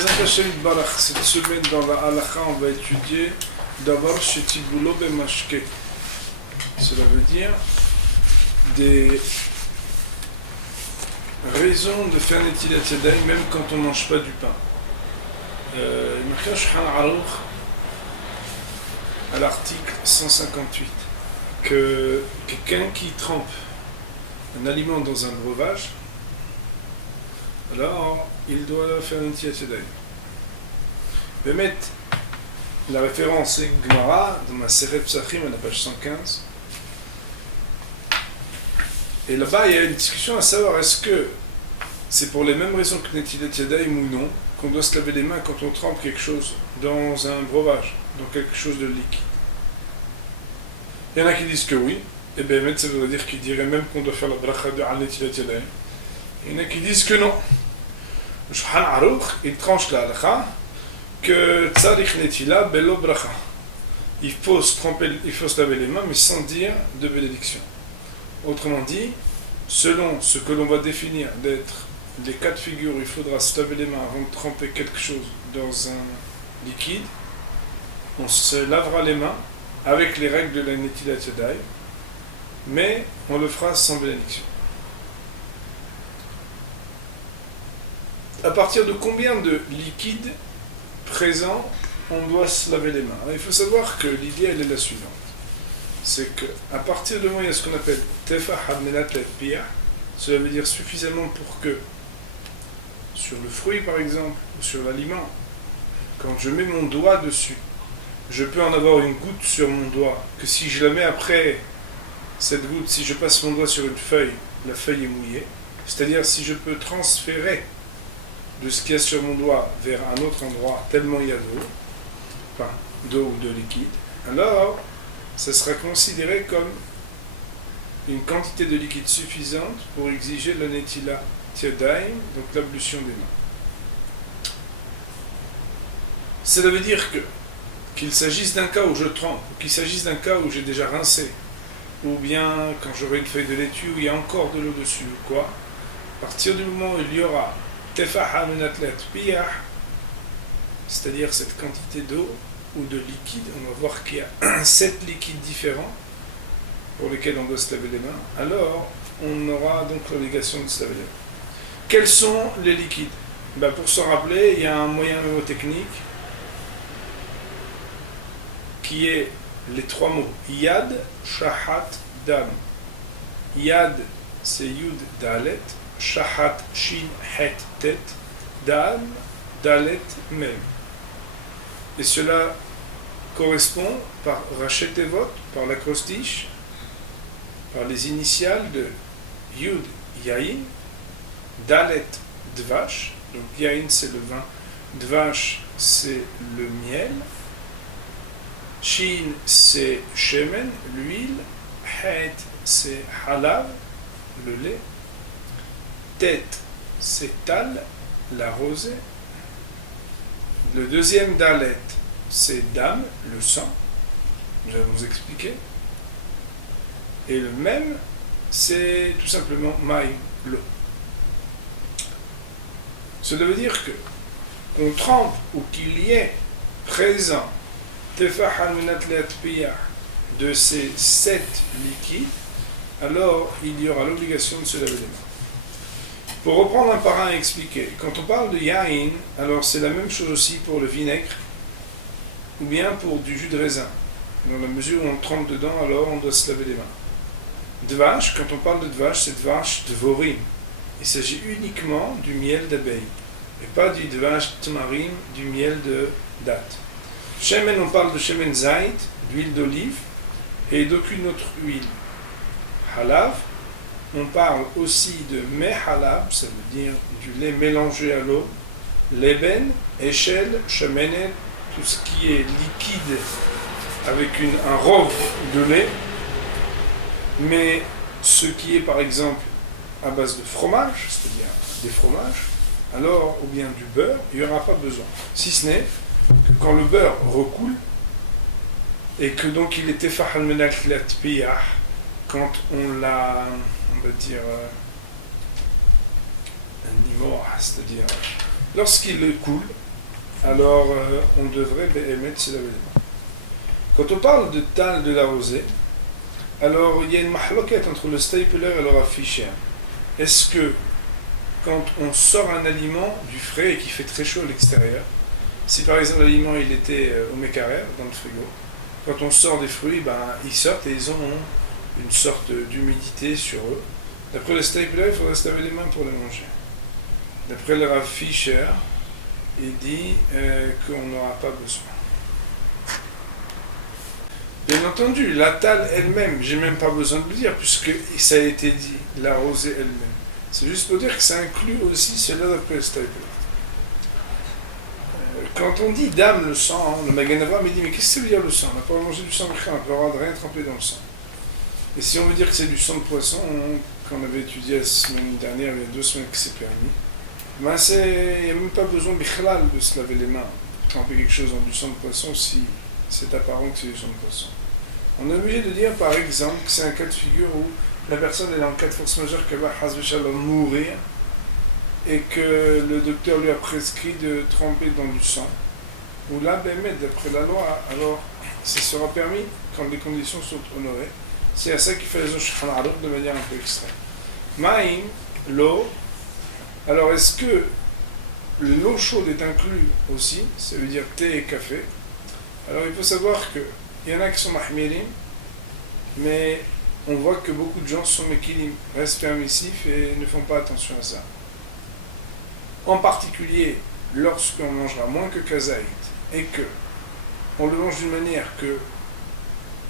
Cette semaine dans la halakha, on va étudier d'abord chez Tibulo Bemashke. Cela veut dire des raisons de faire Netilat Yadayim même quand on ne mange pas du pain. Il marque Shulchan Aruch à l'article 158 que quelqu'un qui trempe un aliment dans un breuvage, alors il doit faire Netilat Yadayim. Bémet, la référence est Gemara dans ma Maseret Psachim à la page 115. Et là-bas, il y a une discussion à savoir est-ce que c'est pour les mêmes raisons que Netilat Yadayim ou non qu'on doit se laver les mains quand on trempe quelque chose dans un breuvage, dans quelque chose de liquide. Il y en a qui disent que oui, et bien ça veut dire qu'ils diraient même qu'on doit faire la bracha de Netilat Yadayim. Il y en a qui disent que non. Le Shulchan Aruch, il tranche la halakha que tzarich netila belo bracha. Il faut se laver les mains, mais sans dire de bénédiction. Autrement dit, selon ce que l'on va définir d'être les cas de figure, il faudra se laver les mains avant de tremper quelque chose dans un liquide. On se lavera les mains avec les règles de la Netilat Yadayim, mais on le fera sans bénédiction. À partir de combien de liquide présent on doit se laver les mains? Alors, il faut savoir que l'idée elle est la suivante. C'est qu'à partir du moment où il y a ce qu'on appelle Tefah Hadmenatlet Piyah, cela veut dire suffisamment pour que sur le fruit par exemple, ou sur l'aliment, quand je mets mon doigt dessus, je peux en avoir une goutte sur mon doigt, que si je la mets après cette goutte, si je passe mon doigt sur une feuille, la feuille est mouillée. C'est-à-dire si je peux transférer de ce qu'il y a sur mon doigt vers un autre endroit, tellement il y a d'eau, enfin d'eau ou de liquide, alors ça sera considéré comme une quantité de liquide suffisante pour exiger la Netilat Yadayim, donc l'ablution des mains. Cela veut dire qu'il s'agisse d'un cas où je trempe, ou qu'il s'agisse d'un cas où j'ai déjà rincé, ou bien quand j'aurai une feuille de laitue où il y a encore de l'eau dessus, ou quoi, à partir du moment où il y aura Tefah Hadmenatlet Piyah, c'est-à-dire cette quantité d'eau ou de liquide, on va voir qu'il y a 7 liquides différents pour lesquels on doit se laver les mains, alors on aura donc l'obligation de se laver les mains. Quels sont les liquides? Pour se rappeler, il y a un moyen mnémotechnique qui est les 3 mots Yad, Shahat, Dam. Yad, c'est Yud, Dalet. Shahat, Shin, Het, Tet. Dam, Dalet, Mem. Et cela correspond par Rachet Tevot, par l'acrostiche, par les initiales de Yud, Yain, Dalet, Dvash. Donc Yain c'est le vin, Dvash c'est le miel, Shin c'est Shemen, l'huile, Het c'est Halav, le lait, Tet c'est Tal, la rosée. Le deuxième Dalet, c'est Dam, le sang. Nous allons vous expliquer. Et le même, c'est tout simplement Maïm, l'eau. Cela veut dire qu'on trempe ou qu'il y ait présent Tefah Hadmenatlet Piyah de ces 7 liquides, alors il y aura l'obligation de se laver les mains. Pour reprendre un par un et expliquer, quand on parle de yain, alors c'est la même chose aussi pour le vinaigre, ou bien pour du jus de raisin. Dans la mesure où on trempe dedans, alors on doit se laver les mains. Dvash, quand on parle de dvash, c'est dvash dvorim. Il s'agit uniquement du miel d'abeille, et pas du dvash tmarim, du miel de date. Shemen, on parle de shemen zait, d'huile d'olive, et d'aucune autre huile. Halav, on parle aussi de mehalab, ça veut dire du lait mélangé à l'eau, leben, échelle, shemenet, tout ce qui est liquide avec un rove de lait, mais ce qui est par exemple à base de fromage, c'est-à-dire des fromages, alors, ou bien du beurre, il n'y aura pas besoin. Si ce n'est que quand le beurre recoule, et que donc il était Tefah Hadmenatlet Piyah, quand on l'a, on va dire, un niveau, c'est-à-dire lorsqu'il coule, alors on devrait émettre se laver les mains. Quand on parle de tal de la rosée, alors il y a une mahloquette entre le stapler et le Rav Fisher. Est-ce que quand on sort un aliment du frais et qu'il fait très chaud à l'extérieur, si par exemple l'aliment il était au mécarrère dans le frigo, quand on sort des fruits, ils sortent et ils ont une sorte d'humidité sur eux. D'après le stapler, il faudrait se laver les mains pour les manger. D'après le Rav Fisher, il dit qu'on n'aura pas besoin. Bien entendu, la talle elle-même, j'ai même pas besoin de le dire, puisque ça a été dit, la rosée elle-même. C'est juste pour dire que ça inclut aussi cela d'après le stapler. Quand on dit dame le sang, le Maganava me dit mais qu'est-ce que ça veut dire le sang? On n'a pas mangé du sang de chien, on n'a pas le droit de rien tremper dans le sang. Et si on veut dire que c'est du sang de poisson, qu'on avait étudié la semaine dernière, il y a 2 semaines que c'est permis, il n'y a même pas besoin de se laver les mains, tremper quelque chose dans du sang de poisson si c'est apparent que c'est du sang de poisson. On est obligé de dire par exemple que c'est un cas de figure où la personne est en cas de force majeure qu'elle va mourir et que le docteur lui a prescrit de tremper dans du sang. Ou là, d'après la loi, alors ça sera permis quand les conditions sont honorées. C'est à ça qu'il fait les Shulchan Aruch de manière un peu extrême. Maïm, l'eau. Alors est-ce que l'eau chaude est inclue aussi? Ça veut dire thé et café. Alors il faut savoir qu'il y en a qui sont mahmirim, mais on voit que beaucoup de gens sont mekilim, restent permissifs et ne font pas attention à ça. En particulier, lorsqu'on mangera moins que kazaït et que on le mange d'une manière que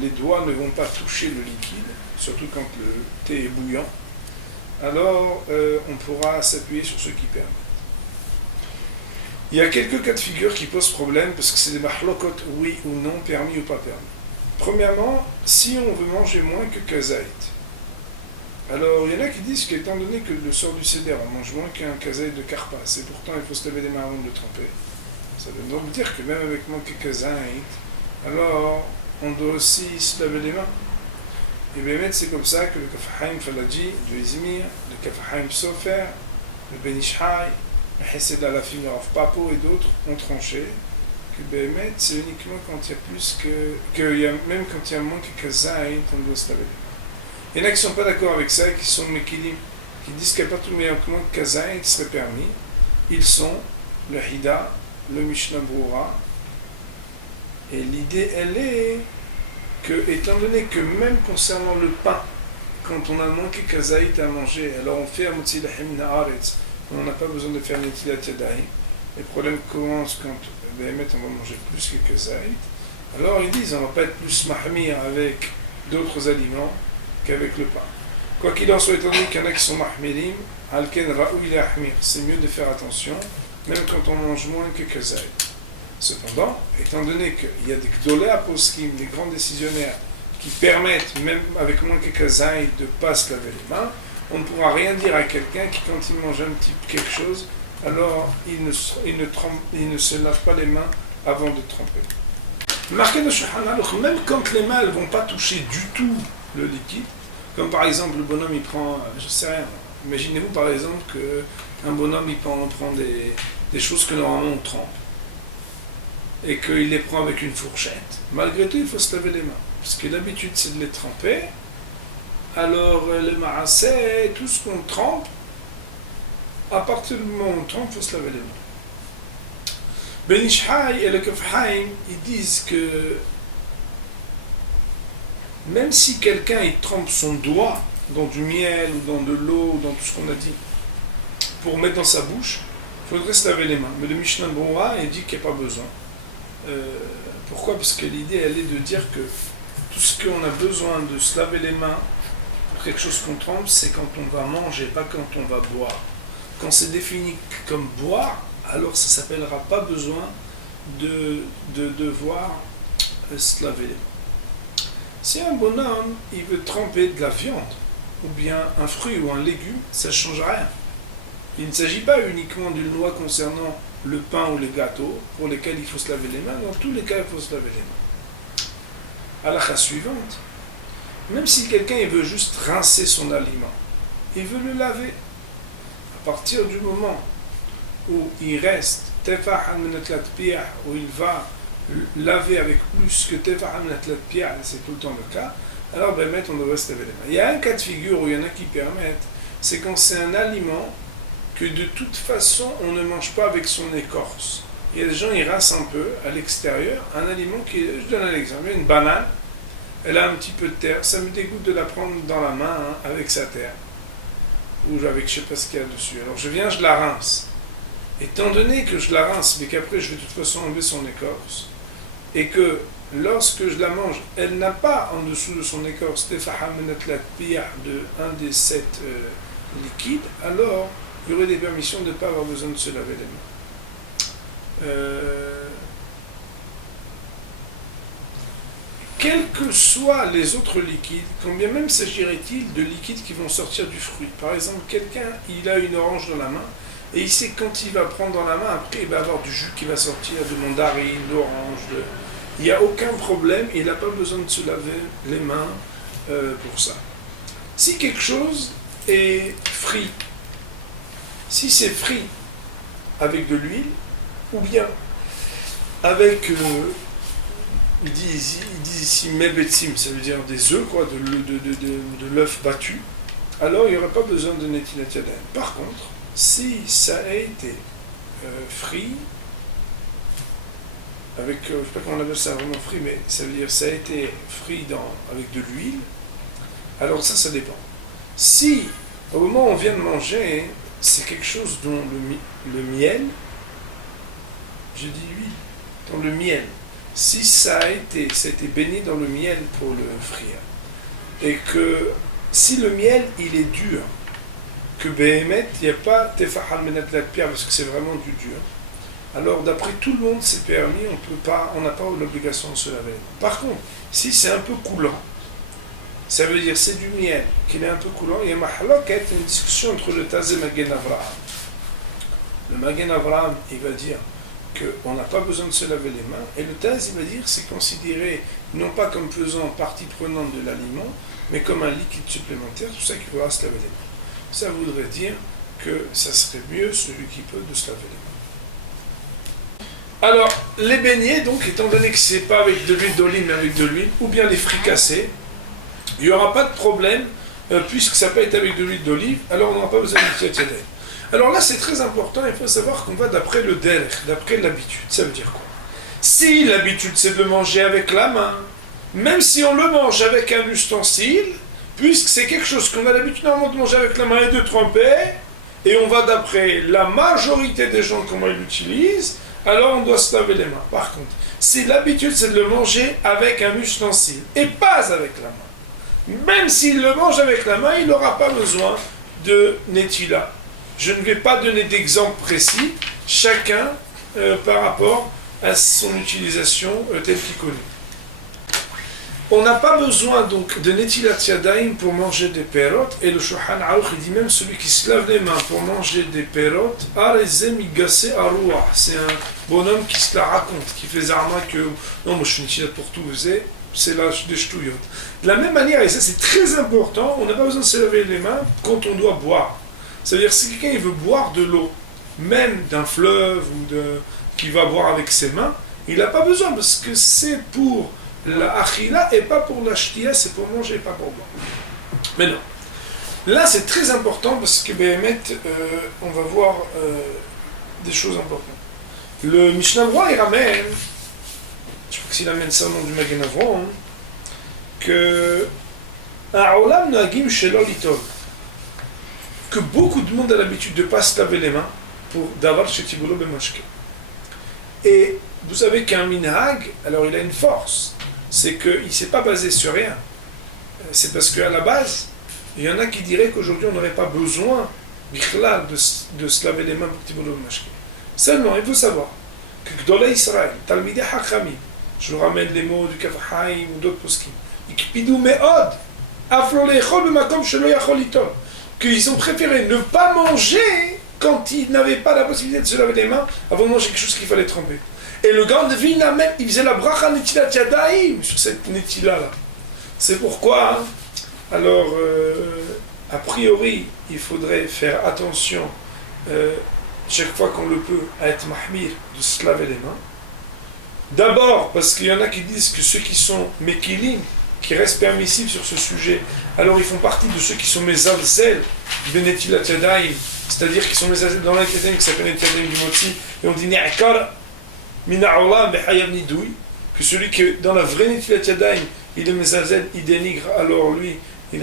les doigts ne vont pas toucher le liquide, surtout quand le thé est bouillant, alors on pourra s'appuyer sur ce qui permet. Il y a quelques cas de figure qui posent problème parce que c'est des mahlokot, oui ou non, permis ou pas permis. Premièrement, si on veut manger moins que kazaït, alors il y en a qui disent qu'étant donné que le sort du seder, on mange moins qu'un kazaït de karpas, et pourtant il faut se laver les mains avant de le tremper, ça veut donc dire que même avec moins que kazaït, alors on doit aussi se laver les mains. Et bien c'est comme ça que le Kaf Haim Falaji de Izmir, le Kaf Haim Sofer, le Ben Ishai, le Hesed Alafim Rav Papo et d'autres ont tranché que Béhémet, c'est uniquement quand il y a plus même quand il y a moins que kazaït, on doit se laver les mains. Il y en a qui ne sont pas d'accord avec ça et qui sont mekilim, qui disent qu'à partir du moment que kazaït serait permis, ils sont le Hida, le Mishnah Brura. Et l'idée, elle est que, étant donné que même concernant le pain, quand on a moins que kazaït à manger, alors on fait Amotzi Lahem Naaretz, on n'a pas besoin de faire Netilat Yadayim. Les problèmes commencent quand on va manger plus que kazaït. Alors ils disent on ne va pas être plus mahmir avec d'autres aliments qu'avec le pain. Quoi qu'il en soit, étant donné qu'il y en a qui sont mahmirim, alken ra'ou ahmir, c'est mieux de faire attention, même quand on mange moins que kazaït. Cependant, étant donné qu'il y a des gdolé aposkim, des grands décisionnaires, qui permettent, même avec moins que kazaït, de ne pas se laver les mains, on ne pourra rien dire à quelqu'un qui, quand il mange un petit quelque chose, alors il ne se lave pas les mains avant de tremper. Marqué dans Shulchan Aruch, même quand les mains ne vont pas toucher du tout le liquide, comme par exemple le bonhomme il prend, je sais rien, imaginez-vous par exemple qu'un bonhomme il prend des choses que normalement on trempe, et qu'il les prend avec une fourchette, malgré tout il faut se laver les mains, parce que l'habitude c'est de les tremper. Alors le ma'aseh, tout ce qu'on trempe, à partir du moment où on trempe, il faut se laver les mains. Ben Ishai et le Kaf Haim, ils disent que même si quelqu'un il trempe son doigt dans du miel ou dans de l'eau ou dans tout ce qu'on a dit pour mettre dans sa bouche, il faudrait se laver les mains. Mais le Mishnah Brura il dit qu'il n'y a pas besoin. Pourquoi? Parce que l'idée elle est de dire que tout ce qu'on a besoin de se laver les mains pour quelque chose qu'on trempe, c'est quand on va manger, pas quand on va boire. Quand c'est défini comme boire, alors ça ne s'appellera pas besoin de devoir se laver les mains. Si un bonhomme il veut tremper de la viande, ou bien un fruit ou un légume, ça ne change rien. Il ne s'agit pas uniquement d'une loi concernant le pain ou les gâteaux, pour lesquels il faut se laver les mains. Dans tous les cas, il faut se laver les mains. Halakha suivante, même si quelqu'un il veut juste rincer son aliment, il veut le laver. À partir du moment où il reste Tefah al-Menatlat Piyah, où il va laver avec plus que Tefah al-Menatlat Piyah, c'est tout le temps le cas, alors ben, on devrait se laver les mains. Il y a un cas de figure où il y en a qui permettent, c'est quand c'est un aliment que de toute façon on ne mange pas avec son écorce. Il y a des gens, ils rincent un peu à l'extérieur, un aliment qui est, je donne un exemple, une banane, elle a un petit peu de terre, ça me dégoûte de la prendre dans la main avec sa terre, ou avec je ne sais pas ce qu'il y a dessus. Alors je viens, je la rince. Étant donné que je la rince, mais qu'après je vais de toute façon enlever son écorce, et que lorsque je la mange, elle n'a pas en dessous de son écorce de un des 7 liquides, alors il y aurait des permissions de ne pas avoir besoin de se laver les mains. Quels que soient les autres liquides, combien même s'agirait-il de liquides qui vont sortir du fruit. Par exemple, quelqu'un, il a une orange dans la main, et il sait que quand il va prendre dans la main, après il va avoir du jus qui va sortir, de mandarine, d'orange, il n'y a aucun problème, il n'a pas besoin de se laver les mains pour ça. Si quelque chose est frit, si c'est frit avec de l'huile, ou bien avec, ils disent ici mebetsim, ça veut dire des œufs, quoi, de l'œuf battu, alors il n'y aurait pas besoin de netilat yadayim. Par contre, si ça a été frit, avec, je ne sais pas comment on appelle ça vraiment frit, mais ça veut dire ça a été frit avec de l'huile, alors ça dépend. Si, au moment où on vient de manger, c'est quelque chose dont le miel, je dis huile, dans le miel, si ça a été baigné dans le miel pour le frire, et que si le miel il est dur, que Behemet, il n'y a pas Tefah al-Menatlat Piyah parce que c'est vraiment du dur, alors d'après tout le monde c'est permis, on n'a pas l'obligation de se laver les mains. Par contre, si c'est un peu coulant, ça veut dire c'est du miel, qu'il est un peu coulant, il y a une discussion entre le Taz et Magen Avraham. Le Magen Avraham, il va dire qu'on n'a pas besoin de se laver les mains, et le Taz, il va dire c'est considéré non pas comme faisant partie prenante de l'aliment, mais comme un liquide supplémentaire, c'est pour ça qu'il faudra se laver les mains. Ça voudrait dire que ça serait mieux celui qui peut de se laver les mains. Alors, les beignets, donc, étant donné que c'est pas avec de l'huile d'olive, mais avec de l'huile, ou bien les fricassés, il n'y aura pas de problème, puisque ça peut être avec de l'huile d'olive, alors on n'aura pas besoin de netilat yadayim. Alors là, c'est très important, il faut savoir qu'on va d'après le derech, d'après l'habitude. Ça veut dire quoi? Si l'habitude, c'est de manger avec la main, même si on le mange avec un ustensile, puisque c'est quelque chose qu'on a l'habitude normalement de manger avec la main et de tremper, et on va d'après la majorité des gens comment ils l'utilisent, alors on doit se laver les mains. Par contre, si l'habitude, c'est de le manger avec un ustensile, et pas avec la main, même s'il le mange avec la main, il n'aura pas besoin de netila. Je ne vais pas donner d'exemple précis, chacun par rapport à son utilisation telle qu'il connaît. On n'a pas besoin donc de netilat yadayim pour manger des perot, et le Shulchan Aruch il dit même celui qui se lave les mains pour manger des perot, arezem igase aruah, c'est un bonhomme qui se la raconte, qui fait zarma que non, moi je suis netilat pour tout, c'est là des ch'touillottes. De la même manière, et ça c'est très important, on n'a pas besoin de se laver les mains quand on doit boire. C'est-à-dire si quelqu'un il veut boire de l'eau, même d'un fleuve ou qu'il va boire avec ses mains, il n'a pas besoin parce que c'est pour la achila et pas pour la shtia, c'est pour manger et pas pour boire. Mais non. Là c'est très important parce que Behemet, on va voir des choses importantes. Le Mishnah Brura il ramène, je crois qu'il amène ça au nom du Magen Avraham, que Ha'olam noagim shelo litov, que beaucoup de monde a l'habitude de ne pas se laver les mains pour d'avoir chez Tibolo Bemashke. Et vous savez qu'un minhag, alors il a une force, c'est qu'il ne s'est pas basé sur rien. C'est parce qu'à la base, il y en a qui diraient qu'aujourd'hui on n'aurait pas besoin de se laver les mains pour Tibolo Bemashke. Seulement, il faut savoir que Gdolei Israël, Talmidei Hachamim, je vous ramène les mots du Kaf Haim ou d'autres poskim, Ikpidou Me'od, Aflo Leichol B'makom Shelo Yachol Liton, qu'ils ont préféré ne pas manger quand ils n'avaient pas la possibilité de se laver les mains avant de manger quelque chose qu'il fallait tremper. Et le grand de Vilna même, il faisait la bracha netilat yadayim sur cette netila là. C'est pourquoi, a priori, il faudrait faire attention chaque fois qu'on le peut, à être mahmir, de se laver les mains. D'abord, parce qu'il y en a qui disent que ceux qui sont mekilim, qui restent permissifs sur ce sujet, alors ils font partie de ceux qui sont mezalzel, benetilat yadayim, c'est-à-dire qui sont mezalzel dans l'interdit qui s'appelle l'interdit du motzi, et on dit ni'akar mina'olam behayav nidoui, que celui qui, dans la vraie netilat yadayim, il est mezalzel, il dénigre, alors lui, il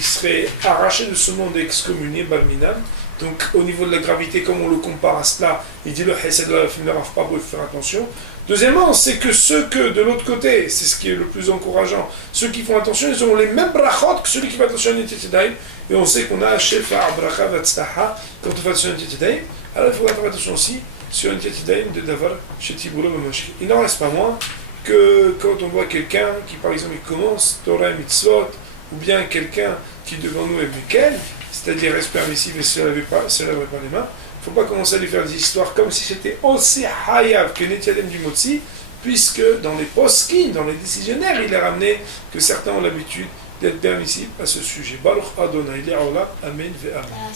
serait arraché de ce monde et excommunié, balminam. Donc au niveau de la gravité, comme on le compare à cela, il dit le Hesed la fin de Rav Pabo, il faut faire attention. Deuxièmement, c'est que ceux que de l'autre côté, c'est ce qui est le plus encourageant, ceux qui font attention, ils ont les mêmes brachot que celui qui fait attention à Netidaim. Et on sait qu'on a Shefa, Bracha, Vatstaha, quand on fait attention à Netidaim. Alors il faudra faire attention aussi sur Netidaim de Davar, chez Tiboula Mamashki. Il n'en reste pas moins que quand on voit quelqu'un qui par exemple il commence Torah et Mitzvot, ou bien quelqu'un qui devant nous est Mekel, c'est-à-dire reste permissif et se laver pas les mains, il ne faut pas commencer à lui faire des histoires comme si c'était aussi hayav que Netiadem du Motzi, puisque dans les poskim, dans les décisionnaires, il est ramené que certains ont l'habitude d'être permissifs à ce sujet. Baruch Adonai, Amen ve Amen.